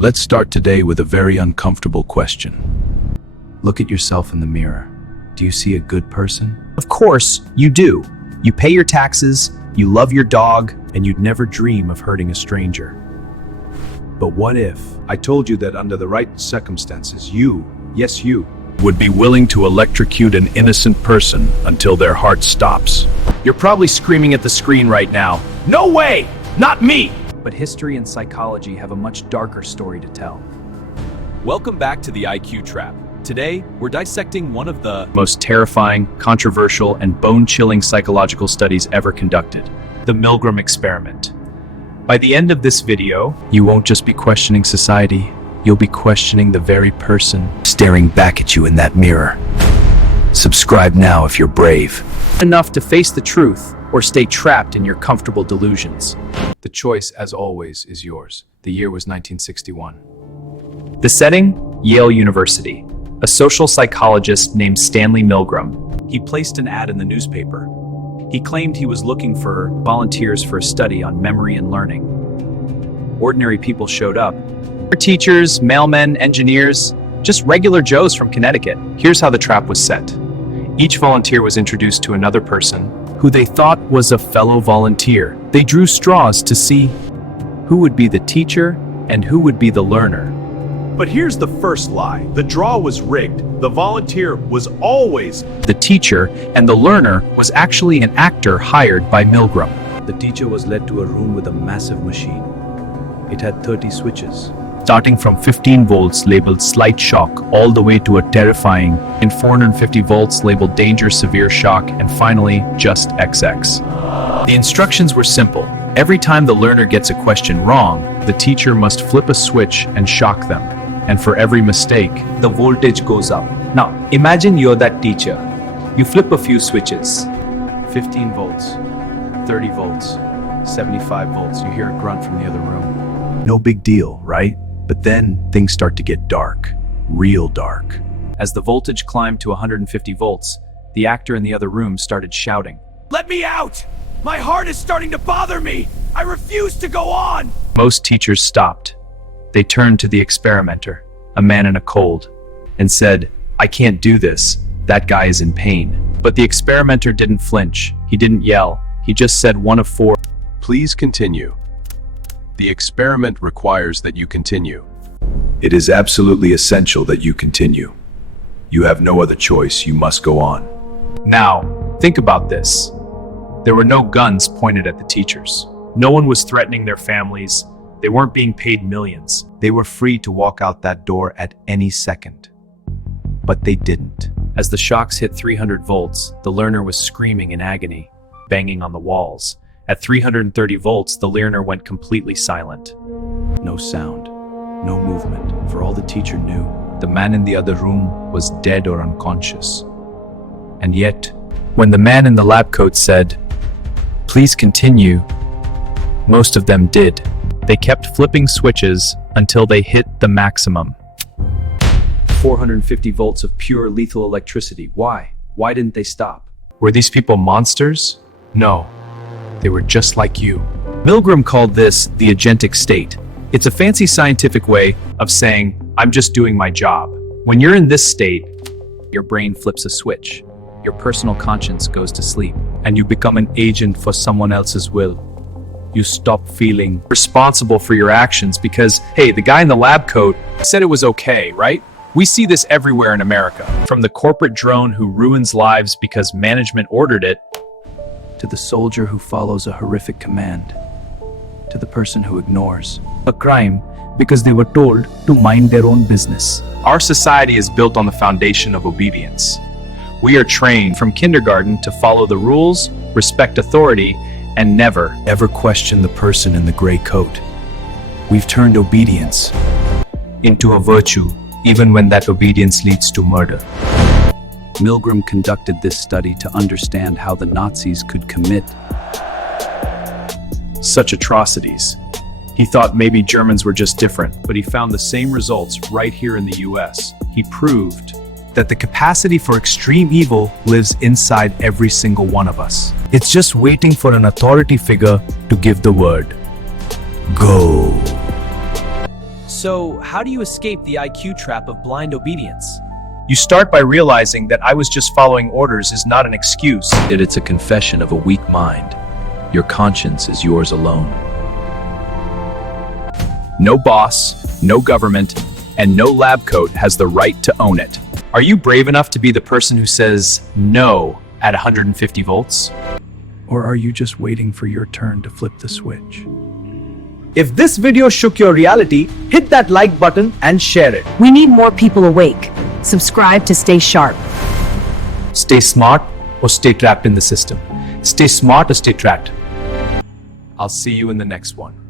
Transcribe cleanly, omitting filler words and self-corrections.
Let's start today with a very uncomfortable question. Look at yourself in the mirror. Do you see a good person? Of course, you do. You pay your taxes, you love your dog, And you'd never dream of hurting a stranger. But what if I told you that under the right circumstances, you would be willing to electrocute an innocent person until their heart stops? You're probably screaming at the screen right now. No way! Not me! But history and psychology have a much darker story to tell. Welcome back to the IQ Trap. Today, we're dissecting one of the Most terrifying, controversial, and bone-chilling psychological studies ever conducted, the Milgram Experiment. By the end of this video, you won't just be questioning society, you'll be questioning the very person Staring back at you in that mirror. Subscribe now if you're brave. enough to face the truth or stay trapped in your comfortable delusions. The choice, as always, is yours. The year was 1961. The setting? Yale University. A social psychologist named Stanley Milgram. He placed an ad in the newspaper. He claimed he was looking for volunteers for a study on memory and learning. Ordinary people showed up. Teachers, mailmen, engineers, just regular Joes from Connecticut. Here's how the trap was set. Each volunteer was introduced to another person who they thought was a fellow volunteer. They drew straws to see who would be the teacher and who would be the learner. But here's the first lie. The draw was rigged. The volunteer was always The teacher and the learner was actually an actor hired by Milgram. The teacher was led to a room with a massive machine. It had 30 switches. Starting from 15 volts labeled slight shock all the way to a terrifying in 450 volts labeled danger severe shock, and finally just XX. The instructions were simple. Every time the learner gets a question wrong, the teacher must flip a switch and shock them. And for every mistake, the voltage goes up. Now, imagine you're that teacher. You flip a few switches. 15 volts, 30 volts, 75 volts. You hear a grunt from the other room. No big deal, right? But then things start to get dark, real dark. As the voltage climbed to 150 volts, the actor in the other room started shouting. "Let me out! My heart is starting to bother me! I refuse to go on!" Most teachers stopped. They turned to the experimenter, a man in a cold, and said, "I can't do this. That guy is in pain." But the experimenter didn't flinch. He didn't yell. He just said one of four. Please continue. The experiment requires that you continue. It is absolutely essential that you continue. You have no other choice. You must go on. Now, think about this. There were no guns pointed at the teachers. No one was threatening their families. They weren't being paid millions. They were free to walk out that door at any second. But they didn't. As the shocks hit 300 volts, the learner was screaming in agony, banging on the walls. At 330 volts, the learner went completely silent. No sound, no movement. For all the teacher knew, the man in the other room was dead or unconscious. And yet, when the man in the lab coat said, "Please continue," most of them did. They kept flipping switches until they hit the maximum. 450 volts of pure lethal electricity. Why? Why didn't they stop? Were these people monsters? No. They were just like you. Milgram called this the Agentic State. It's a fancy scientific way of saying, I'm just doing my job. When you're in this state, your brain flips a switch. Your personal conscience goes to sleep, and you become an agent for someone else's will. You stop feeling responsible for your actions because, hey, the guy in the lab coat said it was okay, right? We see this everywhere in America. From the corporate drone who ruins lives because management ordered it, To the soldier who follows a horrific command. To the person who ignores a crime because they were told to mind their own business. Our society is built on the foundation of obedience. We are trained from kindergarten to follow the rules, respect authority, and never ever question the person in the gray coat. We've turned obedience into a virtue, even when that obedience leads to murder. Milgram conducted this study to understand how the Nazis could commit such atrocities. He thought maybe Germans were just different, but he found the same results right here in the US. He proved that the capacity for extreme evil lives inside every single one of us. It's just waiting for an authority figure to give the word. Go. So, how do you escape the IQ trap of blind obedience? You start by realizing that I was just following orders is not an excuse. It's a confession of a weak mind. Your conscience is yours alone. No boss, no government, and no lab coat has the right to own it. Are you brave enough to be the person who says no at 150 volts? Or are you just waiting for your turn to flip the switch? If this video shook your reality, hit that like button and share it. We need more people awake. Subscribe to stay sharp. Stay smart or stay trapped in the system. Stay smart or stay trapped. I'll see you in the next one.